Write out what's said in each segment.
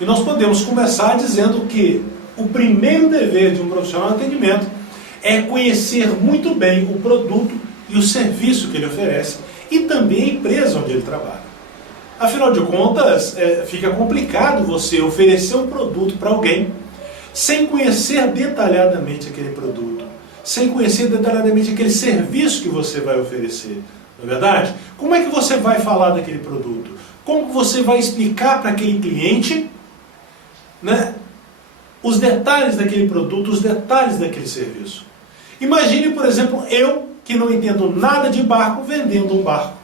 E nós podemos começar dizendo que o primeiro dever de um profissional de atendimento é conhecer muito bem o produto e o serviço que ele oferece e também a empresa onde ele trabalha. Afinal de contas, fica complicado você oferecer um produto para alguém sem conhecer detalhadamente aquele produto, sem conhecer detalhadamente aquele serviço que você vai oferecer. Não é verdade? Como é que você vai falar daquele produto? Como que você vai explicar para aquele cliente, né, os detalhes daquele produto, os detalhes daquele serviço? Imagine, por exemplo, eu que não entendo nada de barco vendendo um barco.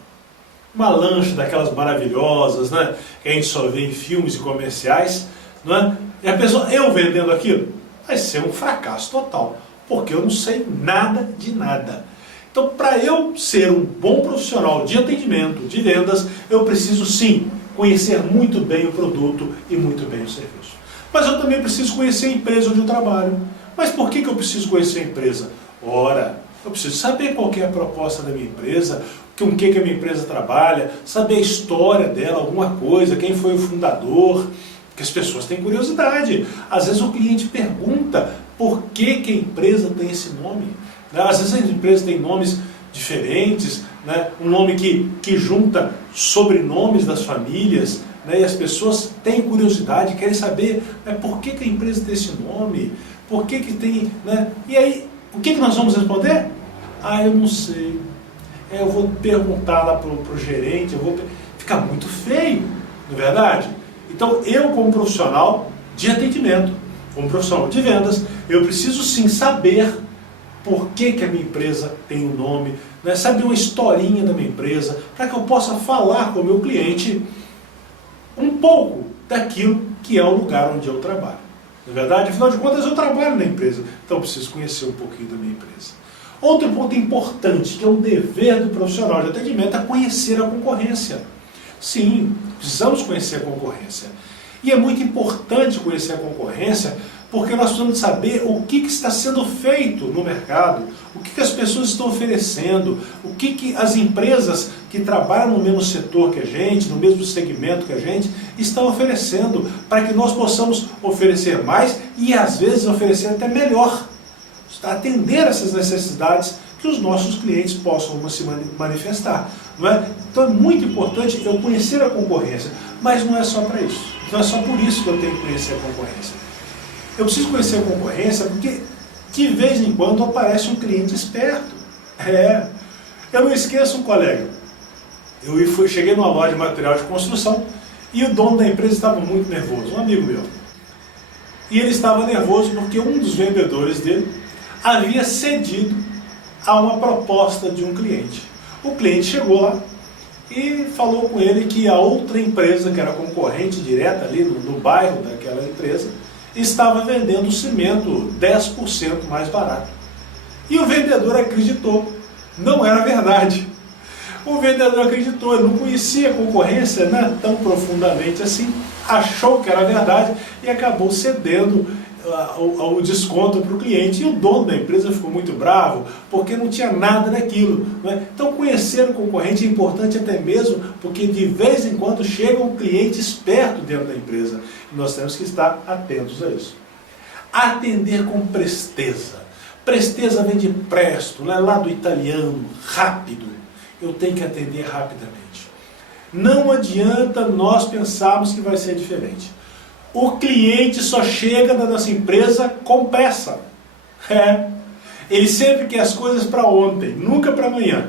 Uma lancha daquelas maravilhosas, né, que a gente só vê em filmes e comerciais, né? E a pessoa, eu vendendo aquilo, vai ser um fracasso total, porque eu não sei nada de nada. Então, para eu ser um bom profissional de atendimento, de vendas, eu preciso sim conhecer muito bem o produto e muito bem o serviço. Mas eu também preciso conhecer a empresa onde eu trabalho. Mas por que eu preciso conhecer a empresa? Ora, eu preciso saber qual que é a proposta da minha empresa, com o que a minha empresa trabalha, saber a história dela, alguma coisa, quem foi o fundador, porque as pessoas têm curiosidade. Às vezes o cliente pergunta por que a empresa tem esse nome. Às vezes as empresas têm nomes diferentes, né? Um nome que junta sobrenomes das famílias, né? E as pessoas têm curiosidade, querem saber, né, por que a empresa tem esse nome, por que tem... Né? E aí, o que nós vamos responder? Ah, eu não sei. Eu vou perguntar lá para o gerente, fica muito feio, não é verdade? Então, eu como profissional de atendimento, como profissional de vendas, eu preciso sim saber por que a minha empresa tem um nome, né? Saber uma historinha da minha empresa, para que eu possa falar com o meu cliente um pouco daquilo que é o lugar onde eu trabalho. Não é verdade? Afinal de contas, eu trabalho na empresa, então eu preciso conhecer um pouquinho da minha empresa. Outro ponto importante, que é um dever do profissional de atendimento, é conhecer a concorrência. Sim, precisamos conhecer a concorrência. E é muito importante conhecer a concorrência, porque nós precisamos saber o que está sendo feito no mercado, o que as pessoas estão oferecendo, o que as empresas que trabalham no mesmo setor que a gente, no mesmo segmento que a gente, estão oferecendo, para que nós possamos oferecer mais e às vezes oferecer até melhor, atender essas necessidades que os nossos clientes possam se manifestar. Não é? Então é muito importante eu conhecer a concorrência, mas não é só para isso, não é só por isso que eu tenho que conhecer a concorrência. Eu preciso conhecer a concorrência porque de vez em quando aparece um cliente esperto. Eu não esqueço um colega. Cheguei numa loja de material de construção e o dono da empresa estava muito nervoso, um amigo meu. E ele estava nervoso porque um dos vendedores dele havia cedido a uma proposta de um cliente. O cliente chegou lá e falou com ele que a outra empresa, que era concorrente direta ali no bairro daquela empresa, estava vendendo cimento 10% mais barato. E o vendedor acreditou. Não era verdade. O vendedor acreditou, ele não conhecia a concorrência, né, tão profundamente assim, achou que era verdade e acabou cedendo o desconto para o cliente. E o dono da empresa ficou muito bravo, porque não tinha nada daquilo. Né? Então conhecer o concorrente é importante até mesmo, porque de vez em quando chega um cliente esperto dentro da empresa. E nós temos que estar atentos a isso. Atender com presteza. Presteza vem de presto, né? Lá do italiano, rápido. Eu tenho que atender rapidamente. Não adianta nós pensarmos que vai ser diferente. O cliente só chega na nossa empresa com pressa. Ele sempre quer as coisas para ontem, nunca para amanhã.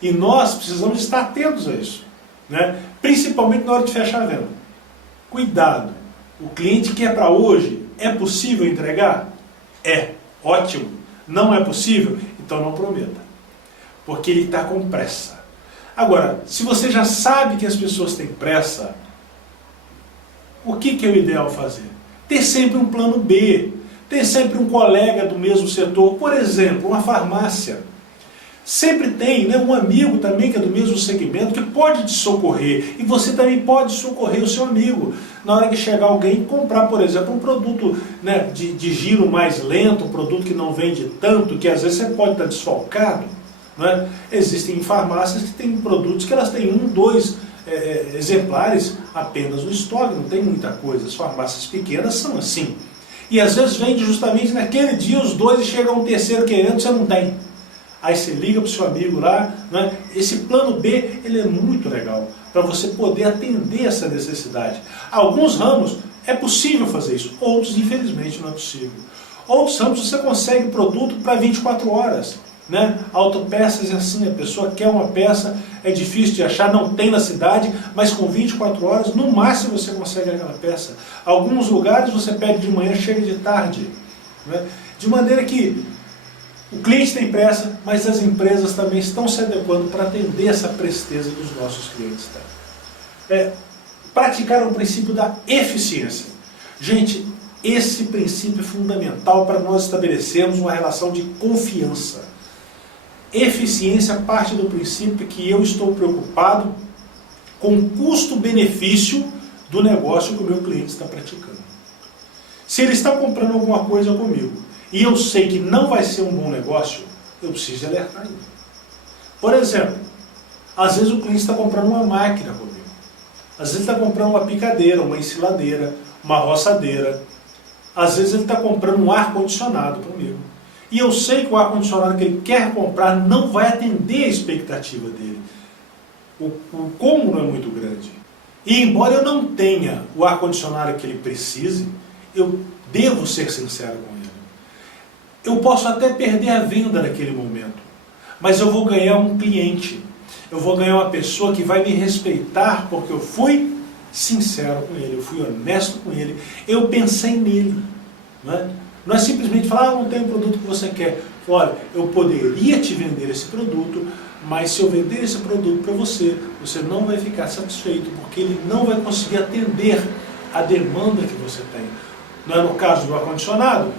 E nós precisamos estar atentos a isso, né? Principalmente na hora de fechar a venda. Cuidado. O cliente quer para hoje, é possível entregar? É. Ótimo. Não é possível? Então não prometa. Porque ele está com pressa. Agora, se você já sabe que as pessoas têm pressa, o que é o ideal fazer? Ter sempre um plano B, ter sempre um colega do mesmo setor, por exemplo, uma farmácia. Sempre tem, né, um amigo também que é do mesmo segmento que pode te socorrer, e você também pode socorrer o seu amigo. Na hora que chegar alguém comprar, por exemplo, um produto, né, de giro mais lento, um produto que não vende tanto, que às vezes você pode estar desfalcado. Né? Existem farmácias que têm produtos que elas têm 1, 2 exemplares apenas no estoque, não tem muita coisa. As farmácias pequenas são assim. E às vezes vende justamente naquele dia os dois e chega um terceiro querendo, você não tem. Aí você liga para o seu amigo lá, né? Esse plano B, ele é muito legal, para você poder atender essa necessidade. Alguns ramos é possível fazer isso, outros infelizmente não é possível. Outros ramos você consegue produto para 24 horas. Né? Autopeças é assim, a pessoa quer uma peça, é difícil de achar, não tem na cidade, mas com 24 horas, no máximo você consegue aquela peça. Alguns lugares você pede de manhã, chega de tarde. Né? De maneira que o cliente tem pressa, mas as empresas também estão se adequando para atender essa presteza dos nossos clientes. Tá? Praticar o princípio da eficiência. Gente, esse princípio é fundamental para nós estabelecermos uma relação de confiança. Eficiência parte do princípio que eu estou preocupado com o custo-benefício do negócio que o meu cliente está praticando. Se ele está comprando alguma coisa comigo e eu sei que não vai ser um bom negócio, eu preciso alertar ele. Por exemplo, às vezes o cliente está comprando uma máquina comigo. Às vezes ele está comprando uma picadeira, uma ensiladeira, uma roçadeira. Às vezes ele está comprando um ar-condicionado comigo. E eu sei que o ar-condicionado que ele quer comprar não vai atender a expectativa dele. O como não é muito grande. E embora eu não tenha o ar-condicionado que ele precise, eu devo ser sincero com ele. Eu posso até perder a venda naquele momento, mas eu vou ganhar um cliente. Eu vou ganhar uma pessoa que vai me respeitar porque eu fui sincero com ele, eu fui honesto com ele, eu pensei nele. Não é simplesmente falar, não tem o produto que você quer. Olha, eu poderia te vender esse produto, mas se eu vender esse produto para você, você não vai ficar satisfeito, porque ele não vai conseguir atender a demanda que você tem. Não é no caso do ar-condicionado?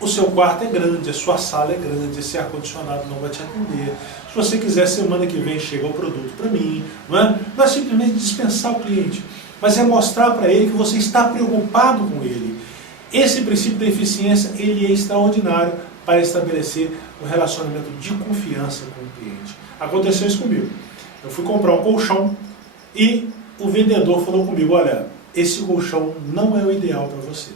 O seu quarto é grande, a sua sala é grande, esse ar-condicionado não vai te atender. Se você quiser, semana que vem chega o produto para mim. Não é simplesmente dispensar o cliente, mas é mostrar para ele que você está preocupado com ele. Esse princípio da eficiência, ele é extraordinário para estabelecer um relacionamento de confiança com o cliente. Aconteceu isso comigo. Eu fui comprar um colchão e o vendedor falou comigo, olha, esse colchão não é o ideal para você.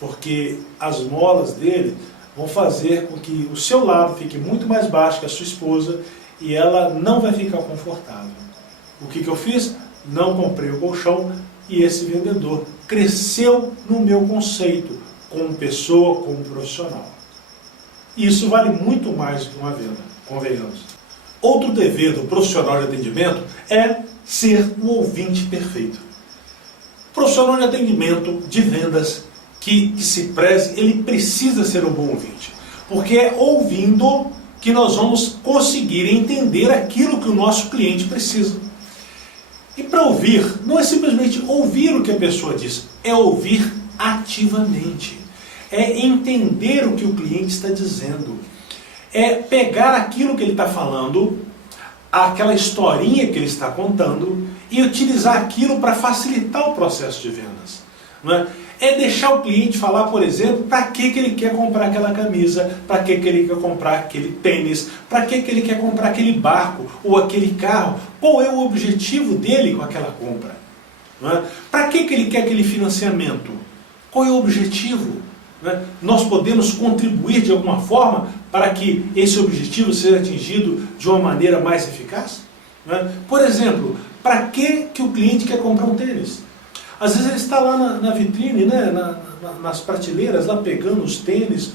Porque as molas dele vão fazer com que o seu lado fique muito mais baixo que a sua esposa e ela não vai ficar confortável. O que eu fiz? Não comprei o colchão e esse vendedor cresceu no meu conceito como pessoa, como profissional. Isso vale muito mais do que uma venda, convenhamos. Outro dever do profissional de atendimento é ser o ouvinte perfeito. O profissional de atendimento, de vendas, que se preze, ele precisa ser um bom ouvinte. Porque é ouvindo que nós vamos conseguir entender aquilo que o nosso cliente precisa. E para ouvir, não é simplesmente ouvir o que a pessoa diz, é ouvir ativamente. É entender o que o cliente está dizendo. É pegar aquilo que ele está falando, aquela historinha que ele está contando, e utilizar aquilo para facilitar o processo de vendas. Não é? É deixar o cliente falar, por exemplo, para que ele quer comprar aquela camisa, para que ele quer comprar aquele tênis, para que ele quer comprar aquele barco ou aquele carro, qual é o objetivo dele com aquela compra. Para que ele quer aquele financiamento, qual é o objetivo. Nós podemos contribuir de alguma forma para que esse objetivo seja atingido de uma maneira mais eficaz. Por exemplo, para que o cliente quer comprar um tênis? Às vezes ele está lá na vitrine, nas prateleiras, lá pegando os tênis,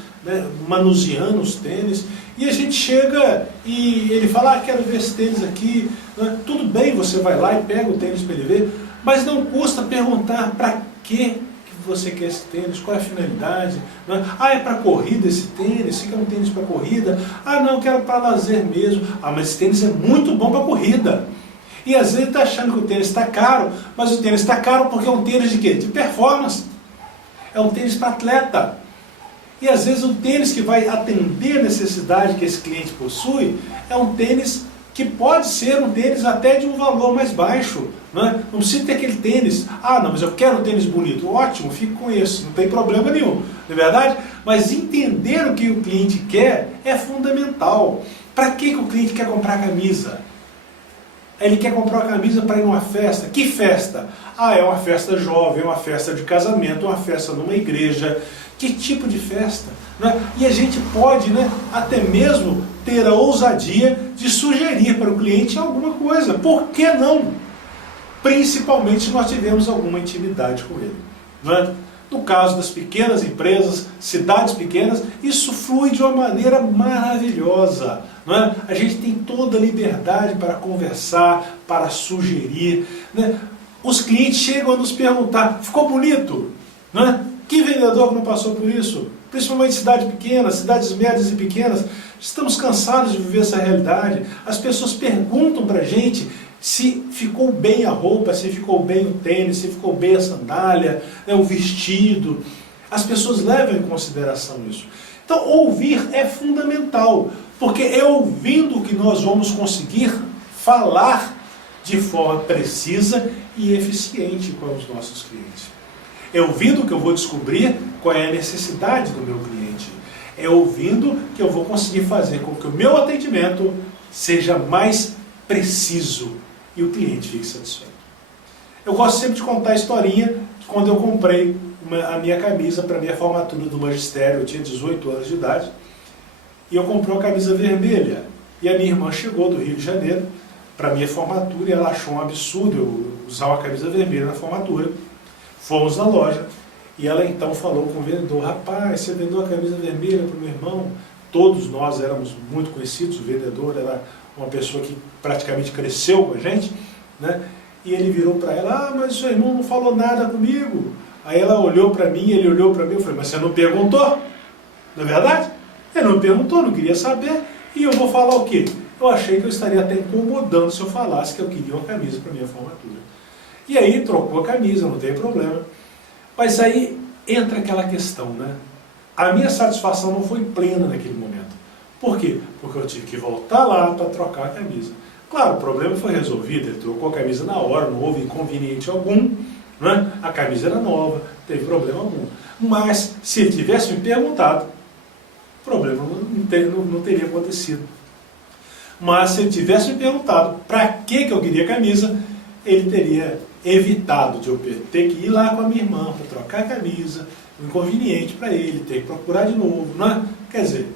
manuseando os tênis, e a gente chega e ele fala, quero ver esse tênis aqui. Tudo bem, você vai lá e pega o tênis para ele ver, mas não custa perguntar para que você quer esse tênis, qual é a finalidade. É para corrida esse tênis, você quer um tênis para corrida? Não, eu quero para lazer mesmo. Mas esse tênis é muito bom para corrida. E às vezes ele está achando que o tênis está caro, mas o tênis está caro porque é um tênis de quê? De performance. É um tênis para atleta. E às vezes o tênis que vai atender a necessidade que esse cliente possui é um tênis que pode ser um tênis até de um valor mais baixo. Não precisa ter aquele tênis. Não, mas eu quero um tênis bonito. Ótimo, fico com isso, não tem problema nenhum. Não é verdade? Mas entender o que o cliente quer é fundamental. Para que o cliente quer comprar camisa? Ele quer comprar uma camisa para ir numa festa. Que festa? Ah, é uma festa jovem, é uma festa de casamento, é uma festa numa igreja. Que tipo de festa? Né? E a gente pode, né, até mesmo ter a ousadia de sugerir para o cliente alguma coisa. Por que não? Principalmente se nós tivermos alguma intimidade com ele. Né? No caso das pequenas empresas, cidades pequenas, isso flui de uma maneira maravilhosa. Não é? A gente tem toda a liberdade para conversar, para sugerir. Né? Os clientes chegam a nos perguntar, ficou bonito? Não é? Que vendedor não passou por isso? Principalmente em cidades pequenas, cidades médias e pequenas. Estamos cansados de viver essa realidade. As pessoas perguntam para a gente se ficou bem a roupa, se ficou bem o tênis, se ficou bem a sandália, né, o vestido. As pessoas levam em consideração isso. Então, ouvir é fundamental, porque é ouvindo que nós vamos conseguir falar de forma precisa e eficiente com os nossos clientes. É ouvindo que eu vou descobrir qual é a necessidade do meu cliente. É ouvindo que eu vou conseguir fazer com que o meu atendimento seja mais preciso e o cliente fique satisfeito. Eu gosto sempre de contar a historinha de quando eu comprei a minha camisa para a minha formatura do magistério. Eu tinha 18 anos de idade e eu comprei uma camisa vermelha. E a minha irmã chegou do Rio de Janeiro para a minha formatura e ela achou um absurdo eu usar uma camisa vermelha na formatura. Fomos na loja e ela então falou com o vendedor: rapaz, você vendeu a camisa vermelha para o meu irmão? Todos nós éramos muito conhecidos, o vendedor era uma pessoa que praticamente cresceu com a gente, né? E ele virou para ela: ah, mas seu irmão não falou nada comigo. Aí ela olhou para mim, ele olhou para mim, eu falei: mas você não perguntou? Não é verdade? Ele não perguntou, não queria saber, e eu vou falar o quê? Eu achei que eu estaria até incomodando se eu falasse que eu queria uma camisa para minha formatura. E aí trocou a camisa, não tem problema. Mas aí entra aquela questão, né? A minha satisfação não foi plena naquele momento. Por quê? Porque eu tive que voltar lá para trocar a camisa. Claro, o problema foi resolvido, ele trocou a camisa na hora, não houve inconveniente algum, né? A camisa era nova, não teve problema algum. Mas, se ele tivesse me perguntado, o problema não teria acontecido. Mas, se ele tivesse me perguntado para que eu queria a camisa, ele teria evitado de eu ter que ir lá com a minha irmã para trocar a camisa, um inconveniente para ele, ter que procurar de novo, né? Quer dizer,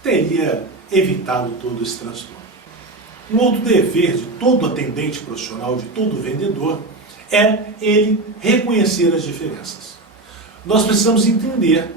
teria evitado todo esse transtorno. Um outro dever de todo atendente profissional, de todo vendedor, é ele reconhecer as diferenças. Nós precisamos entender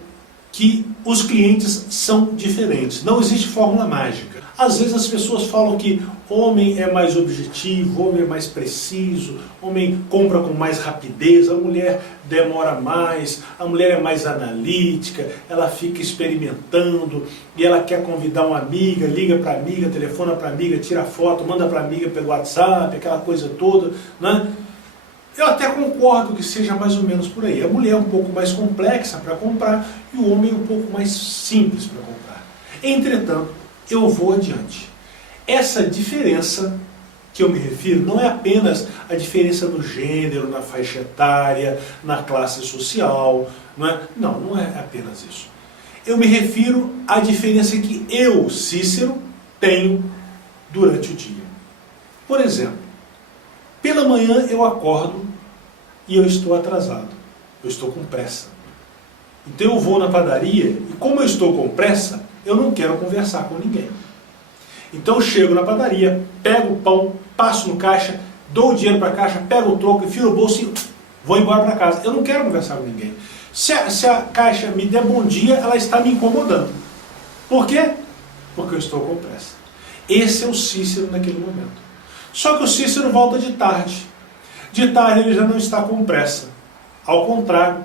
que os clientes são diferentes, não existe fórmula mágica. Às vezes as pessoas falam que homem é mais objetivo, homem é mais preciso, homem compra com mais rapidez, a mulher demora mais, a mulher é mais analítica, ela fica experimentando e ela quer convidar uma amiga, liga para a amiga, telefona para a amiga, tira foto, manda para a amiga pelo WhatsApp, aquela coisa toda, né? Eu até concordo que seja mais ou menos por aí. A mulher é um pouco mais complexa para comprar e o homem é um pouco mais simples para comprar. Entretanto, eu vou adiante. Essa diferença que eu me refiro não é apenas a diferença no gênero, na faixa etária, na classe social, não é apenas isso. Eu me refiro à diferença que eu, Cícero, tenho durante o dia. Por exemplo, pela manhã eu acordo e eu estou atrasado, eu estou com pressa. Então eu vou na padaria e como eu estou com pressa, eu não quero conversar com ninguém. Então eu chego na padaria, pego o pão, passo no caixa, dou o dinheiro para a caixa, pego o troco, enfio no bolso e vou embora para casa. Eu não quero conversar com ninguém. Se a caixa me der bom dia, ela está me incomodando. Por quê? Porque eu estou com pressa. Esse é o Cícero naquele momento. Só que o Cícero volta de tarde. De tarde ele já não está com pressa. Ao contrário,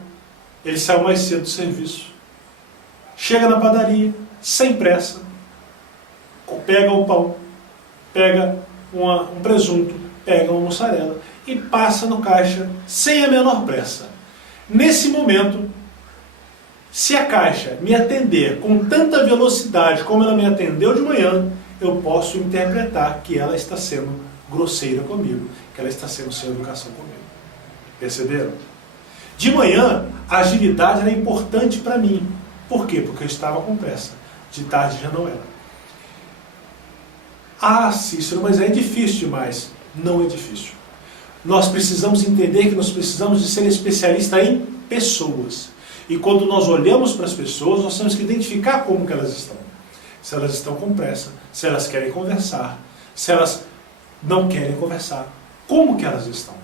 ele saiu mais cedo do serviço. Chega na padaria, sem pressa, pega o pão, pega um presunto, pega uma mussarela e passa no caixa sem a menor pressa. Nesse momento, se a caixa me atender com tanta velocidade como ela me atendeu de manhã, eu posso interpretar que ela está sendo grosseira comigo, que ela está sendo sem educação comigo. Perceberam? De manhã, a agilidade era importante para mim. Por quê? Porque eu estava com pressa. De tarde já não era. Ah, Cícero, mas é difícil demais. Não é difícil. Nós precisamos entender que nós precisamos de ser especialista em pessoas. E quando nós olhamos para as pessoas, nós temos que identificar como que elas estão. Se elas estão com pressa, se elas querem conversar, se elas não querem conversar, como que elas estão.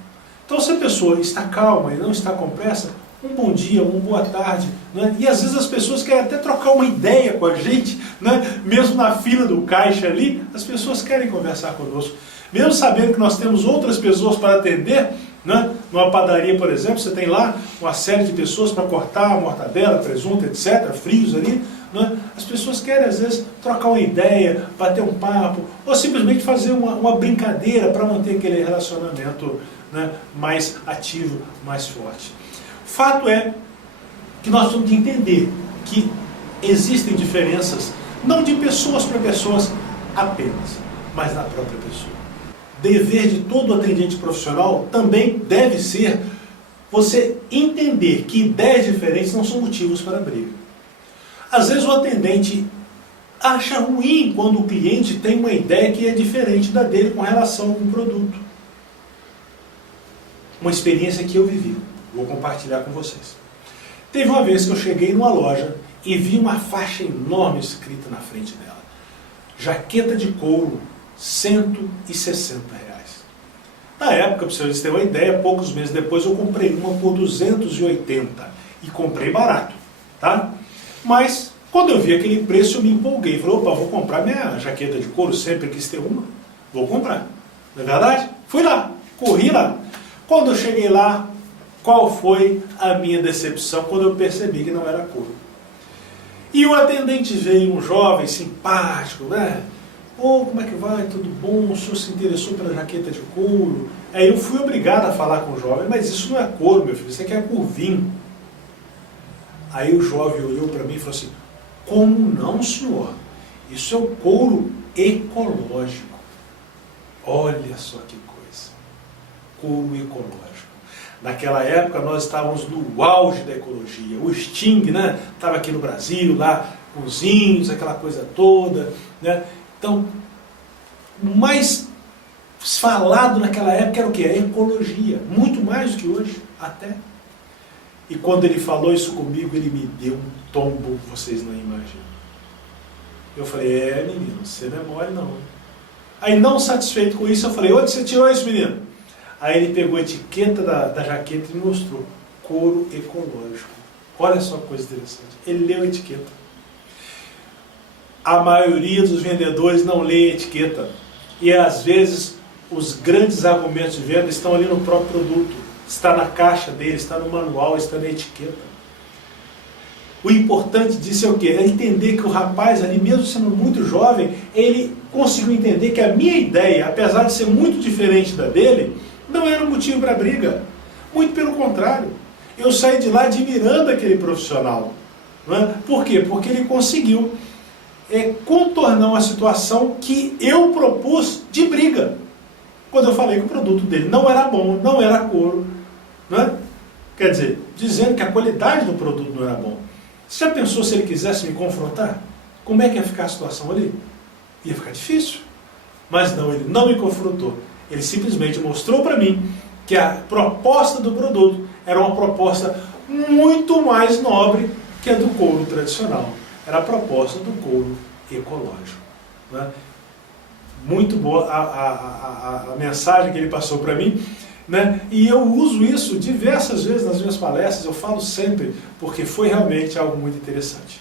Então, se a pessoa está calma e não está com pressa, um bom dia, uma boa tarde, né? E às vezes as pessoas querem até trocar uma ideia com a gente, né? Mesmo na fila do caixa ali, as pessoas querem conversar conosco. Mesmo sabendo que nós temos outras pessoas para atender, né? Numa padaria, por exemplo, você tem lá uma série de pessoas para cortar a mortadela, presunto, etc., frios ali, né? As pessoas querem às vezes trocar uma ideia, bater um papo, ou simplesmente fazer uma brincadeira para manter aquele relacionamento, né, mais ativo, mais forte. Fato é que nós temos de entender que existem diferenças, não de pessoas para pessoas apenas, mas na própria pessoa. Dever de todo atendente profissional também deve ser você entender que ideias diferentes não são motivos para briga. Às vezes o atendente acha ruim quando o cliente tem uma ideia que é diferente da dele com relação a um produto. Uma experiência que eu vivi, vou compartilhar com vocês. Teve uma vez que eu cheguei numa loja e vi uma faixa enorme escrita na frente dela. Jaqueta de couro, R$160. Na época, para vocês terem uma ideia, poucos meses depois eu comprei uma por 280 e comprei barato, tá? Mas quando eu vi aquele preço eu me empolguei, falei, opa, vou comprar minha jaqueta de couro, sempre quis ter uma, vou comprar. Não é verdade? Fui lá, corri lá. Quando eu cheguei lá, qual foi a minha decepção quando eu percebi que não era couro? E o atendente veio, um jovem simpático, né? Ô, como é que vai? Tudo bom? O senhor se interessou pela jaqueta de couro? Aí eu fui obrigado a falar com o jovem, mas isso não é couro, meu filho, isso aqui é curvinho. Aí o jovem olhou para mim e falou assim, como não, senhor? Isso é o couro ecológico. Olha só que coisa. Couro ecológico. Naquela época nós estávamos no auge da ecologia. O Sting, né, estava aqui no Brasil, lá com os índios, aquela coisa toda, né? Então, o mais falado naquela época era o quê? A ecologia. Muito mais do que hoje, até. E quando ele falou isso comigo, ele me deu um tombo, vocês não imaginam. Eu falei, menino, você não é mole não. Aí, não satisfeito com isso, eu falei, onde você tirou isso, menino? Aí ele pegou a etiqueta da jaqueta e me mostrou. Couro ecológico. Olha só que coisa interessante. Ele leu a etiqueta. A maioria dos vendedores não lê a etiqueta. E às vezes os grandes argumentos de venda estão ali no próprio produto. Está na caixa dele, está no manual, está na etiqueta. O importante disso é o quê? É entender que o rapaz ali, mesmo sendo muito jovem, ele conseguiu entender que a minha ideia, apesar de ser muito diferente da dele, não era um motivo para briga. Muito pelo contrário. Eu saí de lá admirando aquele profissional. Não é? Por quê? Porque ele conseguiu contornar uma situação que eu propus de briga. Quando eu falei que o produto dele não era bom, não era couro. Não é? Quer dizer, dizendo que a qualidade do produto não era bom. Você já pensou se ele quisesse me confrontar? Como é que ia ficar a situação ali? Ia ficar difícil. Mas não, ele não me confrontou. Ele simplesmente mostrou para mim que a proposta do produto era uma proposta muito mais nobre que a do couro tradicional. Era a proposta do couro ecológico. Né? Muito boa a mensagem que ele passou para mim. Né? E eu uso isso diversas vezes nas minhas palestras, eu falo sempre, porque foi realmente algo muito interessante.